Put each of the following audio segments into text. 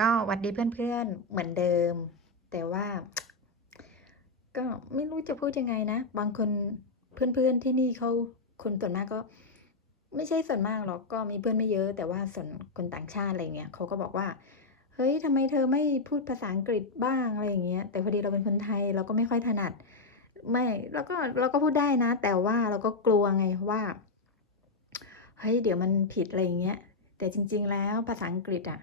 ก็หวัดดีเพื่อนๆเหมือนเดิม แต่ว่า ก็ไม่รู้จะพูดยังไงนะ บางคนเพื่อนๆที่นี่เขาคนส่วนมากก็ ไม่ใช่ส่วนมากหรอกก็มีเพื่อนไม่เยอะ แต่ว่าส่วนคนต่างชาติอะไรเงี้ยเขาก็บอกว่าเฮ้ยทำไมเธอไม่พูดภาษาอังกฤษบ้างอะไรอย่างเงี้ยแต่พอดีเราเป็นคนไทยเราก็ไม่ค่อยถนัด ไม่เราก็เราก็พูดได้นะ แต่ว่าเราก็กลัวไงว่าเฮ้ยเดี๋ยวมันผิดอะไรอย่างเงี้ยแต่จริง ๆ แล้วภาษาอังกฤษอะ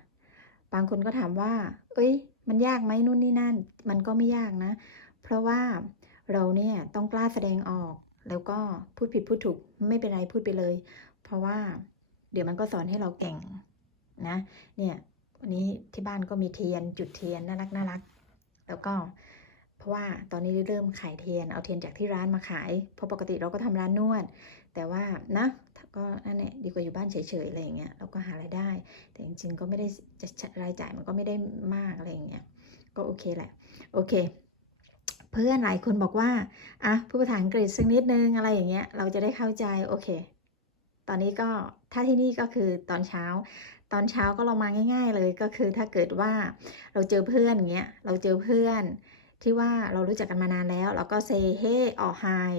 บางคนก็ถามว่า เอ้ย มันยากไหมนู่นนี่นั่น มันก็ไม่ยากนะ เพราะว่าเราเนี่ยต้องกล้าแสดงออก แล้วก็พูดผิดพูดถูกไม่เป็นไรพูดไปเลย เพราะว่าเดี๋ยวมันก็สอนให้เราเก่งนะ เนี่ยวันนี้ที่บ้านก็มีเทียนจุดเทียนน่ารักน่ารัก แล้วก็เพราะว่าตอนนี้เริ่มขายเทียน เอาเทียนจากที่ร้านมาขาย เพราะปกติเราก็ทำร้านนวด แต่ว่านะ ก็นั่นแหละดีกว่าอยู่บ้านเฉยๆอะไรอย่างเงี้ยเราก็หารายได้ แต่จริงๆก็ไม่ได้จะรายจ่ายมันก็ไม่ได้มากอะไรอย่างเงี้ยก็โอเคแหละโอเค เพื่อนหลายคนบอกว่าอะพูดภาษาอังกฤษสักนิดนึงอะไรอย่างเงี้ยเราจะได้เข้าใจโอเค ตอนนี้ก็ถ้าที่นี่ก็คือตอนเช้า ตอนเช้าก็ลองมาง่าย ๆ เลยก็คือถ้าเกิดว่าเราเจอเพื่อนอย่างเงี้ยเราเจอเพื่อนที่ว่าเรารู้จักกันมานานแล้ว เราก็ say hey or hi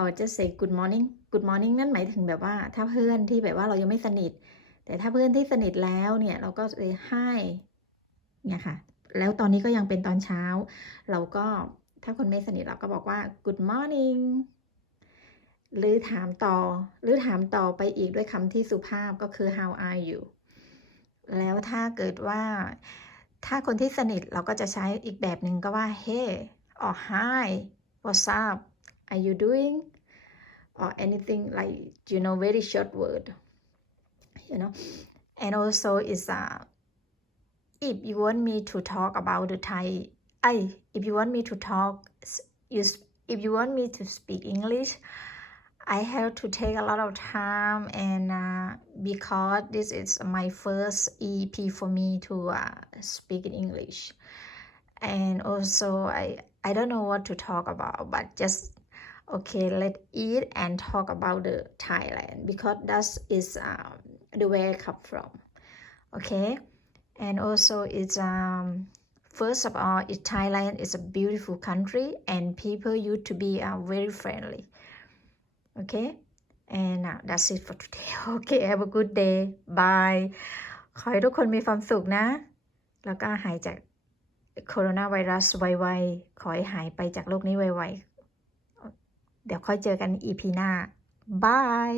or just say good morning good morning นั่นหมายถึงแบบว่าถ้าเพื่อนที่แบบว่าเรายังไม่สนิท แต่ถ้าเพื่อนที่สนิทแล้วเนี่ยเราก็ say hi เนี่ยค่ะ แล้วตอนนี้ก็ยังเป็นตอนเช้า เราก็ถ้าคนไม่สนิทเราก็บอกว่า good morning หรือถามต่อ หรือถามต่อไปอีกด้วยคำที่สุภาพก็คือ how are you แล้วถ้าเกิดว่า ถ้าคนที่สนิทเราก็จะใช้อีกแบบหนึ่งก็ว่า hey or hi what's up are you doing? Or anything like you know very short word you know? And also is uh if you want me to talk about the Thai I if you want me to talk you if you want me to speak English I have to take a lot of time and uh, because this is my first EP for me to uh, speak in English. And also I I don't know what to talk about but just okay let's eat and talk about the Thailand because that is um, the way I come from okay and also it's um first of all it Thailand is a beautiful country and people used to be uh, very friendly okay and uh, that's it for today okay have a good day bye ขอให้ทุกคนมีความสุขนะ แล้วก็หายจากโคโรนาไวรัสไวๆ ขอให้หายไปจากโลกนี้ไวๆ เดี๋ยวค่อยเจอกัน EP หน้าบาย